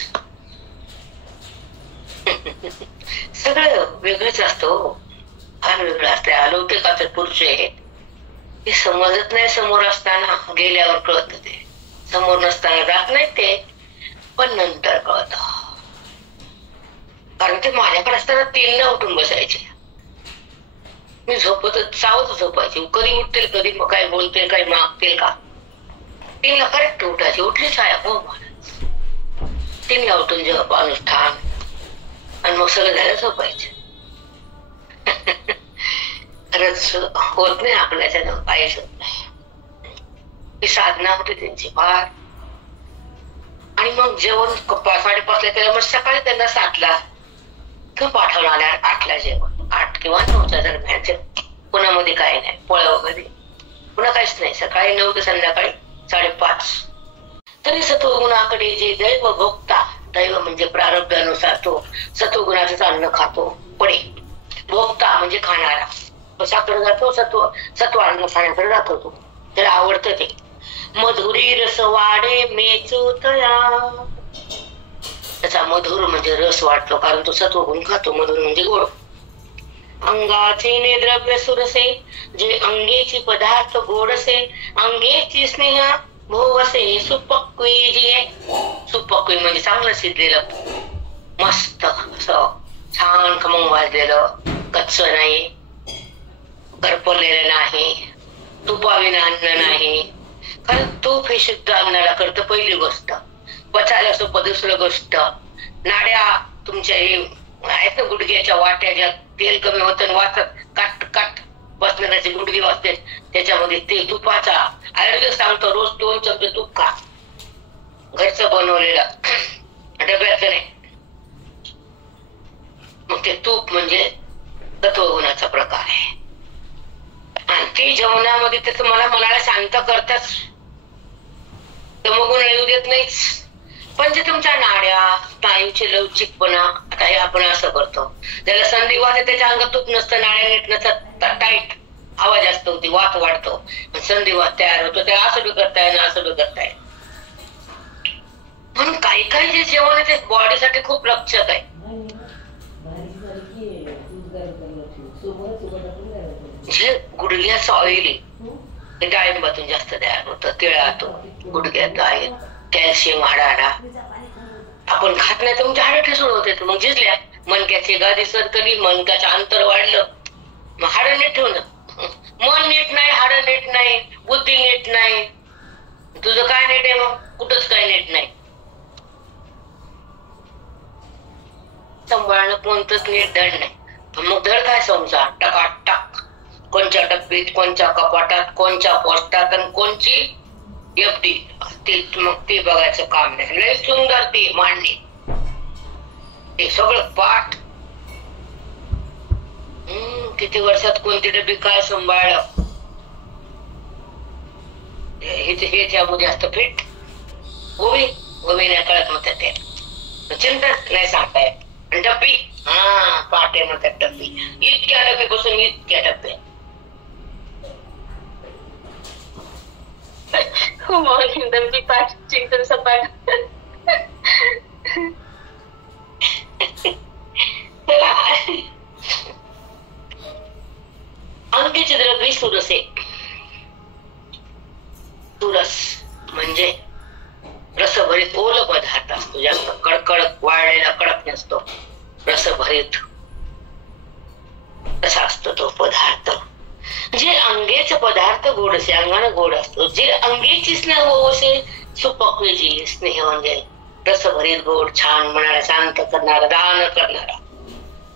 सगळं वेगळंच असतं, फार वेगळं असतं. अलौकिकाचे पुरुष आहे ते समजत नाही. समोर असताना गेल्यावर कळत ते, समोर नसताना जात नाही ते, पण नंतर कळत. कारण ते माझ्याकडे असताना 3ला उठून बसायचे. मी झोपत सावध झोपायचे. कधी उठतील, कधी काय बोलतील, काही मागतील का. 3ला करेक्ट उठायचे. उठली छाया हो महाराज. 3ला उठून जप अनुष्ठान आणि मग सगळं झालं झोपायचे. खरंच होत नाही आपल्याच्यानं, काहीच होत नाही. ही साधना होती त्यांची फार. आणि मग जेवण 5:30 केलं. मग सकाळी त्यांना 7ला किंवा पाठवून आल्यावर 8ला जेवण. 8 किंवा 9च्या दरम्यान. पुण्यामध्ये काही नाही, पोळ्या वगैरे पुन्हा काहीच नाही. सकाळी 9 ते संध्याकाळी 5:30. तरी सत्वगुणाकडे जे दैव भोगता, दैव म्हणजे प्रारब्धानुसार तो सत्वगुणाचंच अन्न खातो. पुढे भोगता म्हणजे खाणारा, कशाकडे जातो, सत्व अन्न खाण्याकडे जातो तो, त्याला आवडतं ते. मधुरी रस वाढे मेचुतया. त्याचा मधुर म्हणजे रस वाटतो, कारण तो सत्वगुण खातो. मधुर म्हणजे गोड. अंगाचे नेद्रव्य सुरसे, जे अंगेची पदार्थ गोडसे, अंगेची स्नेह भोवसे, सुपक्वी जी. सुपक्वी म्हणजे चांगलं शिजलेलं, मस्त असं छान खमंग भाजलेलं, कच्च नाही, करपलेलं नाही, तुपाविना अन्न नाही. कारण तूप हे शुद्ध अन्नाला करतं पहिली गोष्ट. पचायला सोपं दुसरं गोष्ट. नाड्या तुमच्या हे आहेत ना गुडघ्याच्या वाट्या, ज्या तेल कमी होतं वाचत काट काट बसण्याची गुडघे वाचते, त्याच्यामध्ये ते तुपाचा आयुर्वेद सांगतो रोज 2 चमचे तूप खा. घरचं बनवलेलं, डब्याचं नाही. मग ते तूप म्हणजे तत्वगुणाचा प्रकार आहे. आणि ते जेवणामध्ये त्याच मनाला शांत करताच, तमोगुण येऊ देत नाहीच. पण जे तुमच्या नाड्या, स्नायूचे लवचिकपणा, आता हे आपण असं करतो, त्याला संधिवात आहे, त्याच्या अंगात तूप नसतं, नाड्या नीट नसतात, टाईट हवा जास्त होती, वात वाढतो, संधिवात तयार होतो. त्याला असं बी करताय ना असं बी करताय. म्हणून काही काही जे जेवण आहे ते बॉडीसाठी खूप रक्षक आहे. जे गुडघ्याचं ऑइल आहे डाळिंबातून जास्त तयार होतं, तिळातून, गुडघ्यात आहे कॅल्शियम हाडाला. आपण खात नाही तर तुमच्या हाडं ठिसूळ होते. मग झिजल्या, मणक्याची गादी सरकली, मणक्याचं अंतर वाढलं, मग हाडं नीट ठेवणं. मन नीट नाही, हाडं नीट नाही, बुद्धी नीट नाही, तुझं काय नीट आहे, मग कुठंच काय नीट नाही. सांभाळणं कोणतंच नीट धड नाही. मग धड काय संसार, टकाटक, कोणच्या डब्बीत, कोणच्या कपाटात, कोणच्या पोस्टात आणि कोणची एफडी, मग ते बघायचं काम नाही. लय सुंदर ती मांडणी, ते सगळं पाठ. किती वर्षात कोणती डब्बी काय सांभाळलं, हे त्यामध्ये असतं फिट. गोवी नाही कळत म्हणतात ते, चिंता नाही सांगताय. डब्बी पाटे म्हणतात डब्बी, इतक्या डब्बी बसून इतक्या डब्बे. दंबी पाठ, चिंतन सपाट. अंगेचे द्रव्य सुरसे. सुरस म्हणजे रसभरीत ओल पदार्थ असतो, जास्त कडकडक वाळलेला कडक नसतो, रसभरीत असा असतो तो पदार्थ. जे अंगेचे पदार्थ गोड असे, अंगाने गोड असतो. जे अंगेची स्नेह असे सुपक्वेची स्नेह म्हणजे रसभरीत गोड, छान, मनाला शांत करणारा, दान करणारा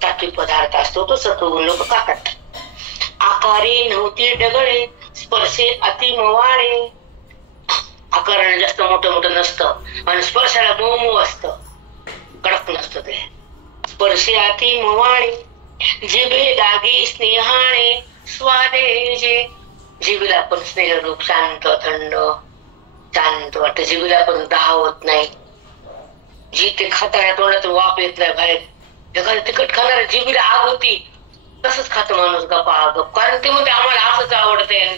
सात्विक पदार्थ असतो, तो सत्वगुण लोक खातात. आकारे नव्हती डगळे, स्पर्शे अति मवाळे. आकाराने जास्त मोठं मोठं नसतं आणि स्पर्शाला मऊ मऊ असतं, कडक नसतं ते. स्पर्शे अति मवाळे, जिभे लागे स्नेहाने स्वादे जे. जिभेला पण स्नेहरूप शांत थंड शांत वाटत, जिभेला पण दाह होत नाही. जी ते खाताना तोंडातून वाफ येत नाही बाहेर. एखादं तिखट खाणार जिभेला आग होती, तसंच खातो माणूस गप्पा गप, कारण ते म्हणते आम्हाला असंच आवडतंय.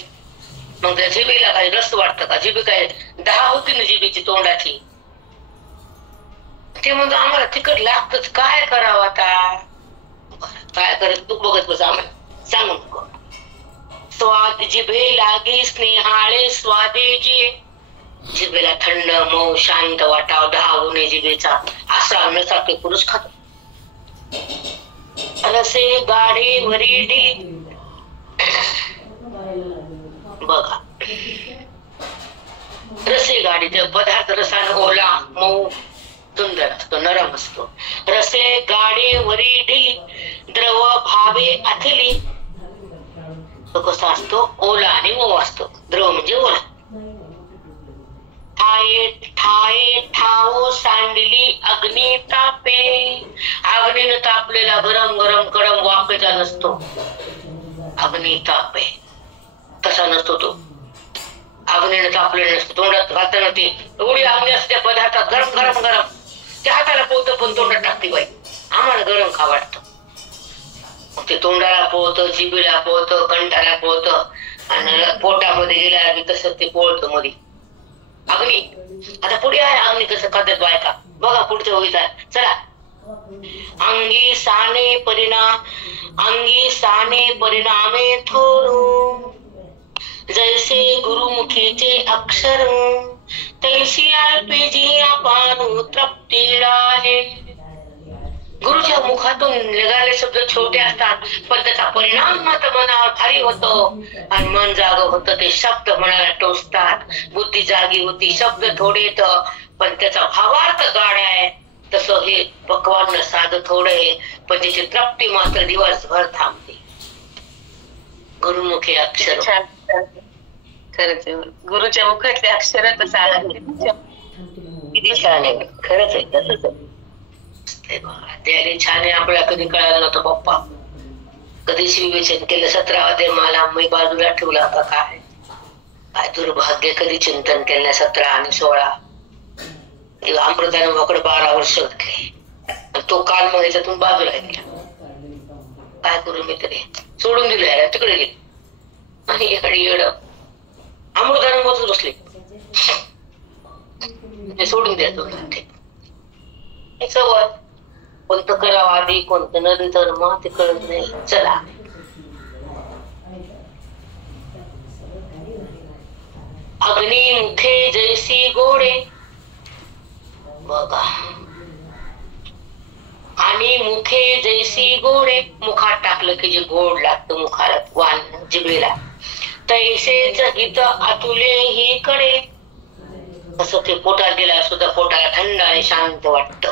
मग त्या जिभेला काही रस वाटतं का? जिभे काय दाह होती ना जिभेची तोंडाची. ते म्हणतो आम्हाला तिखट लागतच, काय करावं आता? काय करत तू बघत बस, आम्हाला सांगू नको. स्वाद जिभे लागे स्नेहाळे स्वादे जे. जिभेला थंड मऊ शांत वाटाव, दाह होणे जिभेचा असा नसा ते पुरुष खातो. रसे गाडे वरीडी. बघा, रसे गाडी ते पदार्थ रसाने ओला मऊ सुंदर असतो, नरम असतो. रसे गाडे वरीडी द्रव भावे अथली. तो कसा असतो? ओला आणि मऊ असतो. द्रव म्हणजे ओला. ठाये ठाये ठाओ सांडली अग्नी तापे. अग्नीने तापलेला गरम गरम कडम वाफेचा नसतो, अग्नी तापे तसा नसतो तो. अग्नीने तापलेला नसतो, तोंडात घालताना ते एवढी अग्नी असते त्या पदार्थात, गरम गरम गरम. त्या हाताला पोहतं पण तोंडात टाकते बाई, आम्हाला गरम खा वाटतं. मग ते तोंडाला पोहतं, जिभेला पोहतं, कंठाला पोहतं आणि पोटामध्ये गेल्याला बी तसं ते पोळतं मध्ये अग्नी. आता पुढे आहे अग्नी कसं खातात बायका, बघा पुढच्या होईचा. चला. अंगी साने परिणामे थोरू. जैसे गुरुमुखीचे अक्षर, तैसी अल्पेजी अपानु तृप्तीला आहे. गुरुच्या मुखातून निघाले शब्द छोटे असतात, पण त्याचा परिणाम मात्र मनावर भारी होतो आणि मन जाग होतं. ते शब्द मनाला टोचतात, बुद्धी जागी होती. शब्द थोडे येतं पण त्याचा भावार्थ गाढ आहे. तसं हे पक्वान साध थोडे पण त्याची तृप्ती मात्र दिवसभर थांबते. गुरुमुखी अक्षर. खरंच गुरुच्या मुखातले अक्षर किती छान आहे, खरंच आहे, तसंच आहे. त्याने छान आहे. आपल्याला कधी कळालं नव्हतं पप्पा, कधीच विवेचन केलं. 17वा अध्याय मला मी बाजूला ठेवला होता. काय काय दुर्भाग्य, कधी चिंतन केलं 17 आणि 16. अमृताने मोकड 12 वर्ष घातले, तो काल मग याच्यातून बाजूला गेला. काय करू मी तरी, सोडून दिलं, तिकडे गेले आणि इकडे येड अमृताने मोजून बसले. सोडून द्या तुम्ही सवय. कोणतं करावं आधी कोणतं नंतर मग ते कळत नाही. चला. अग्नी मुखे जैसी गोडे. बघा, आणि मुखे जैसी गोडे, मुखात टाकलं की जे गोड लागतं मुखाला, वान जिभेला. तैसेच हित अतुले ही कडे. असं ते पोटात गेला सुद्धा पोटाला थंड आणि शांत वाटतं.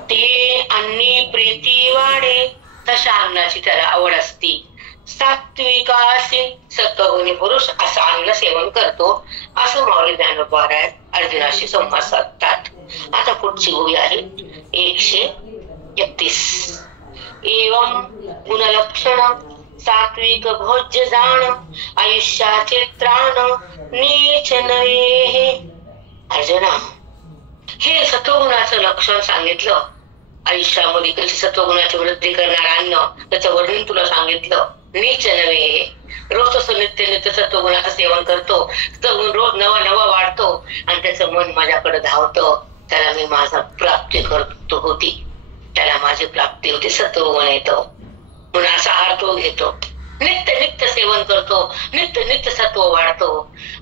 ते अन्नी प्रीती वाढे, तशा अन्नाची त्याला आवड असती. सात्विकासे सत्वगुणी पुरुष असं अन्न सेवन करतो, असं माऊली ज्ञानोबा महाराज अर्जुनाशी संवाद साधतात. आता पुढची ओवी आहे 131. एवं गुणलक्षण सात्विक भोज्य जाण, आयुष्याचे त्राण नीच नये. अर्जुना, हे सत्वगुणाचं लक्षण सांगितलं. आयुष्यामध्ये कशी सत्वगुणाची वृद्धी करणार अन्न त्याचं वर्णन तुला सांगितलं. नीच नव्हे, रोज तसं नित्य नित्य सत्वगुणाचं सेवन करतो, सत्वगुण रोज नवा नवा वाढतो आणि त्याचं मन माझ्याकडे धावतं, त्याला मी माझा प्राप्ती करतो होती, त्याला माझी प्राप्ती होती, सत्वगुण येतो म्हणून असा आहार तो घेतो, नित्य नित्य सेवन करतो, नित्य नित्य सत्व वाढतो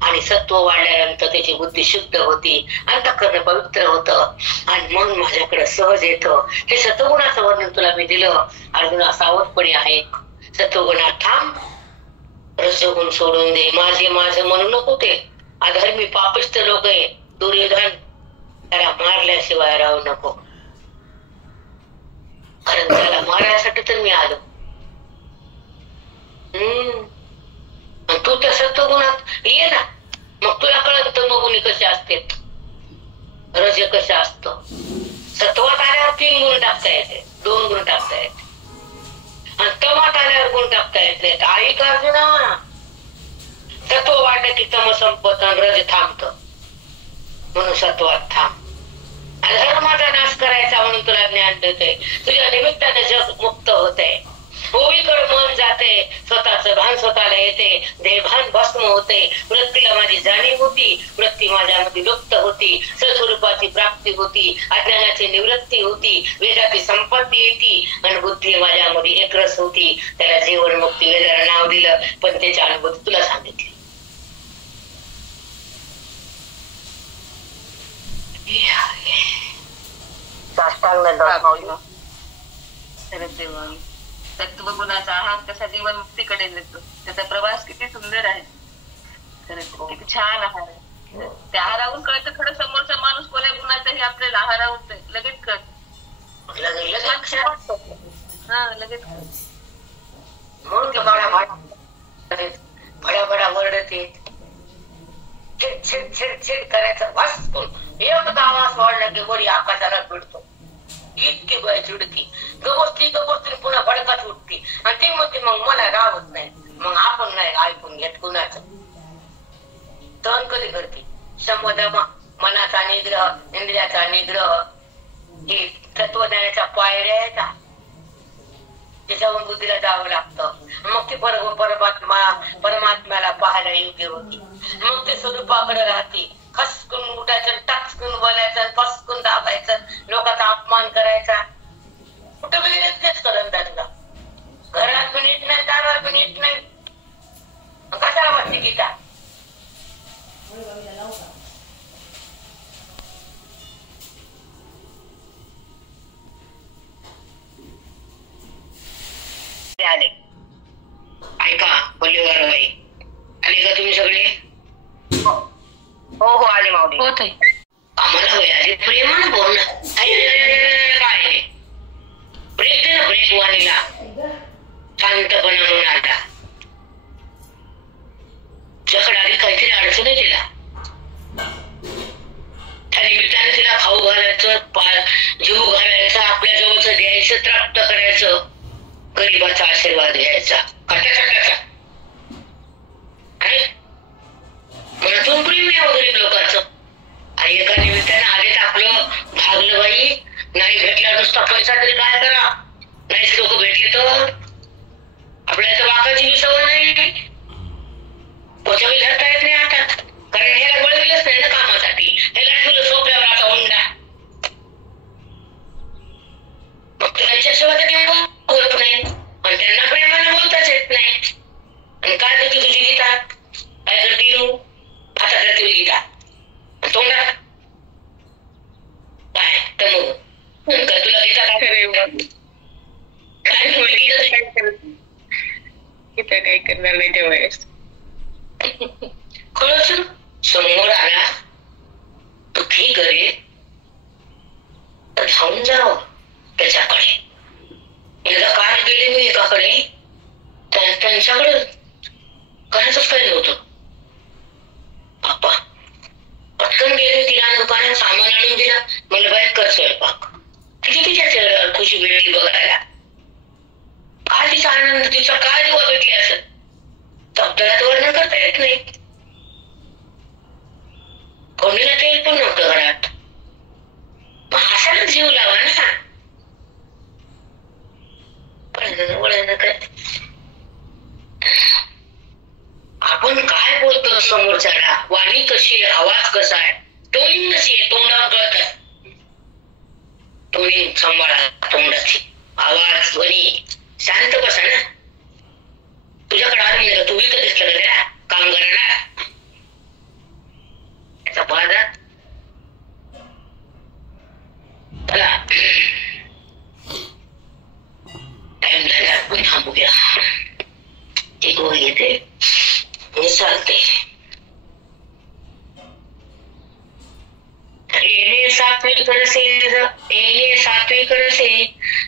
आणि सत्व वाढल्यानंतर त्याची बुद्धी शुद्ध होती, अंतःकरण पवित्र होतं आणि मन माझ्याकडे सहज येतं. हे सत्वगुणाचं वर्णन तुला मी दिलं. अर्जुना सावधपणे आहे, सत्वगुणात थांब, रजोगुण सोडून दे, माझे माझं म्हणू नको. ते अधर्मी पापिष्ट लोक आहे दुर्योधन, त्याला मारल्याशिवाय राहू नको, कारण त्याला मारण्यासाठी तर मी आलो. तू त्या सत्वगुणात ये ना, मग तुला कळत तमोगुणी कसे असते, रज कसे असतो. सत्वात आल्यावर 3 गुण टाकता येते, 2 गुण टाकता येते आणि तमात आल्यावर गुण टाकता येते. ऐक अर्जुना, सत्व वाढलं की तम संपत आणि रज थांबत, म्हणून सत्वात थांब. आणि धर्माचा नाश करायचा म्हणून तुला ज्ञान देते, तुझ्या निमित्ताने जग मुक्त होते, होळीकडे मन जाते, स्वतःचं भान स्वतःला येते, देहभान भस्म होते, वृत्तीला माझी जाणीव होती, वृत्ती माझ्यामध्ये लुप्त होती, सस्वरूपाची प्राप्ती होती, अज्ञानाची निवृत्ती होती, वेदाची संपत्ती येते आणि बुद्धी माझ्यामध्ये एकरस होती. त्याला जीवन मुक्ती वेदाला नाव दिलं, पण त्याची अनुभूती तुला सांगितली. सत्वगुणाचा आहार कसा जीवन मुक्तीकडे नेतो, त्याचा प्रवास किती सुंदर आहे, किती छान आहार आहे. त्या आहारावरून कळतं खरं समोरचा माणूस कोण्या गुणाचाही आपल्याला आहार आवडतोय, लगेच कळत. लगेच भडाभडा वरडते, छिड छिड छिड करायचं, वाचकून एवढा आवाज वाढला की वरी आकाशाला भिडतो, इतकी बाय चिडती, गवसती पुन्हा भडकाच उठती आणि ती म्हणते मग मला राहत नाही, मग आपण नाही ऐकून घेत कुणाचं. सहन कधी करते संवदमा, मनाचा निग्रह, इंद्रियाचा निग्रह, हे तत्वज्ञानाच्या पायऱ्या आहेत का, त्याच्यावरून बुद्धीला जावं लागतं. मग ती परमात्म्याला पाहायला योग्य होती, मग ते स्वरूपाकडे राहते. खसकून उठायचं, टाचकून बोलायचं, पसकून दाबायचं, लोकांचा अपमान करायचा, कुठं बी तेच करून तुला. घरात पण येत नाही, दारात पण येत नाही, कशाला वाटते गीता. आले ऐका, बोलीवर बाई आले का तुम्ही सगळे? हो आले माऊली. होत आहे आम्हाला वयाचे प्रेमान बोलणं काय ब्रेक दे ना, ब्रेक वाणीला शांतपणा म्हणून आता जकडे आली काहीतरी अडचण आहे तिला, त्या निमित्ताने तिला खाऊ घालायचं, जीव घालायचा, आपल्या जवळचं द्यायचं, प्राप्त करायचं, गरीबाचा आशीर्वाद घ्यायचा, कटाकटाचा. आणि मनातून प्रेम आहे गरीब लोकांचं. आणि एका निमित्ताने आलेच आपलं भागलं बाई, नाही भेटला नुसता पैसा तरी काय करा, नाहीच लोक भेटले तर आपल्याला तर वाकाची सवय नाही, पोचावी धरता येत नाही आता, कारण ह्याला वळविलंच नाही ना कामासाठी, ह्याला ठेवलं सोप्यावर आता हुंडा, मग त्यांच्याशिवाय तर बोलत नाही आणि त्यांना प्रेमाने बोलताच येत नाही. आणि काय करते तुझी गीता, काय करते तू आता, करते गीता तोंडा काय तर मग तुला गीता काय करणार नाही त्यावेळेस. खरंच समोर आला तो ठीक आहे तर धावून जावं त्याच्याकडे. एकदा काय गेले मी एकाकडे, त्यांच्याकडे करायचंच काही नव्हतं, बाप्पा पटकन गेले, तिला दुकानात सामान आणून दिला, मला बाहेर कर स्वयंपाक. किती तिच्या चेहऱ्यावर खुशी भेटली बघायला, काय तिचा आनंद, तिचा काय दिवा भेटली असं शब्दात वर्णन करता येत नाही. कोणीला तेल पण नव्हतं घरात, मग हसायला जीव लावा ना, वळण करते कळतं समोरच्याला, वाणी कशी आहे, आवाज कसा आहे, टोनिंग कशी आहे, तोंडावर कळतात. टोनिंग सांभाळा, तोंडाची आवाज, ध्वनी शांत बसा ना. तुझ्याकडे आलं म्हणजे तू विकत दिसलं का त्या कामगाराला त्याचा बाजार. चला टाइम झाला, आपण थांबूया. एक गोळी येते हे चालते. येणे सात्विक रसे, येणे सात्विक रसे,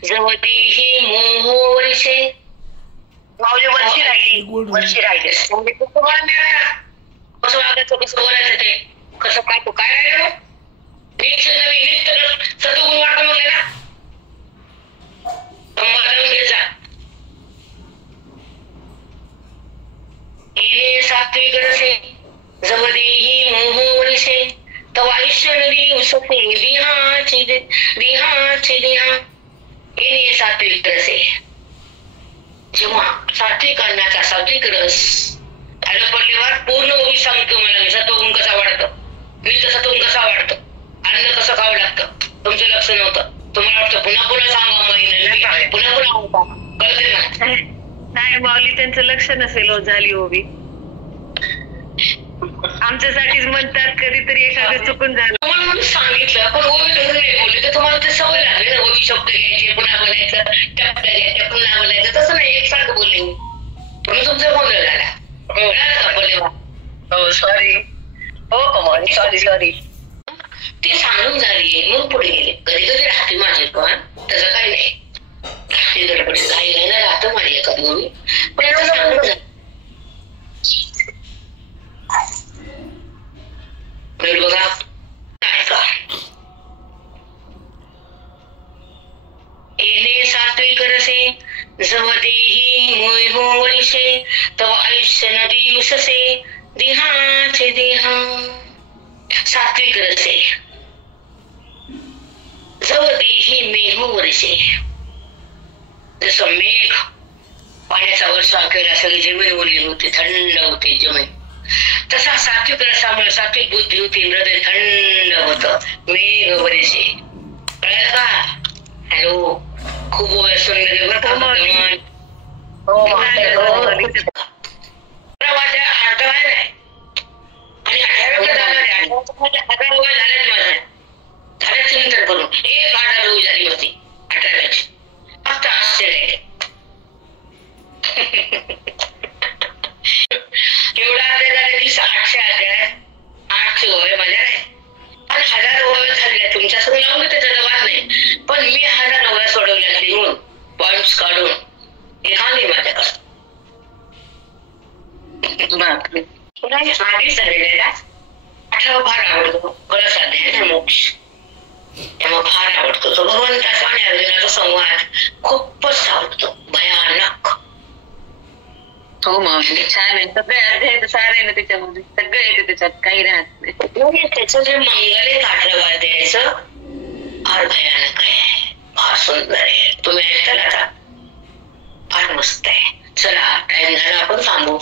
जवतीही मोह वर्षे. माऊली वर्षी राहिली, वर्षी राहिली. तुम्हाला मिळाला कसं वागायचं, कसं बोलायचं, ते कसं काय तू काय राहिलं नित्य नवीन नित्य सतगुण वाटून गेला घ्यायचा. येणे सात्विक रसे, जवतीही मोह वर्षे, तवायुष्य नदी उसते देहाचे देहा. येणे सात्विक रसे. जेव्हा सात्विक अन्नाचा सात्विक रस खायला पडल्यावर पूर्ण ओवी सांगतो मला मी सत्वगुण कसा वाढतं, नित्य सत्वगुण कसा वाढतं, अन्न कसं खावं लागतं. तुमचं लक्ष नव्हतं. तुम्हाला वाटतं पुन्हा पुन्हा सांगा महिन्याला, पुन्हा पुन्हा कळते ना. नाही माऊली त्यांचं लक्ष नसेल झाली ओवी. आमच्यासाठीच म्हणतात कधीतरी एखादं चुकून झालं म्हणून सांगितलं. पण ओवी कसं नाही बोलले तर तुम्हाला ते सवय लागली ना. ओवी शब्द घ्यायचे, पुन्हा बोलायचं, टप्प्या घ्यायच्या, पुन्हा बोलायचं. तसं नाही एकसारखं बोलले मी. तुम्ही तुमचा गोंधळ झाला. हो सॉरी. हो कमाल सॉरी. ते सांगून झाली मग पुढे गेले. कधी कधी राहते माझे पण तसं काही नाही. ते गडबडीत घाई घायला राहतं माझी एखादी ओवी, पण एवढं सांगून झालं. बघा ऐका. येणे सात्विक रसे, जवदेही मोह वर्षे, तव आयुष्य नदी उससे देहाचे देहा. सात्विक रसे, जवदेही मेह वर्षे. जसं मेघ पाण्याचा वर्षाव केला, सगळी जमीन ओली होती, थंड होते जमीन. तसा सात्विक रसामुळे सात्विक बुद्धी होती, हृदय थंड होत. मेघ वर्षे. कळलं का? हॅलो, खूप सुंदर बरं का मन. आणि 18 जाणार आहे. 18 वय झालेच माझ्या झाल्या चिंतन करून 1,000 रोज झाली होती 18ची. फक्त आश्चर्य एवढा अध्याय झाले की 800 अध्याय 8चे वय माझ्या नाही. पण 1000 वय झाले तुमच्या सगळं लावून त्याचा जबाब नाही. पण मी 1000 वय सोडवल्या लिहून पॉइंट्स काढून हे खाली माझ्याकडे आधीच झालेला 18 फार आवडतो. कळस अध्याय मोक्ष तेव्हा फार आवडतो. तो भगवंताचा आणि अर्जुनाचा संवाद खूपच आवडतो. भयानक. हो मावशी छान आहे. सगळे अध्याय सार आहे ना त्याच्यामध्ये, सगळं येते त्याच्यात, काही राहत नाही. त्याचं जे मंगल आहे 18 अध्यायाचं फार भयानक आहे, फार सुंदर आहे. तुम्ही ऐकताल आता, फार मस्त आहे. चला टाइम झाला, आपण थांबू.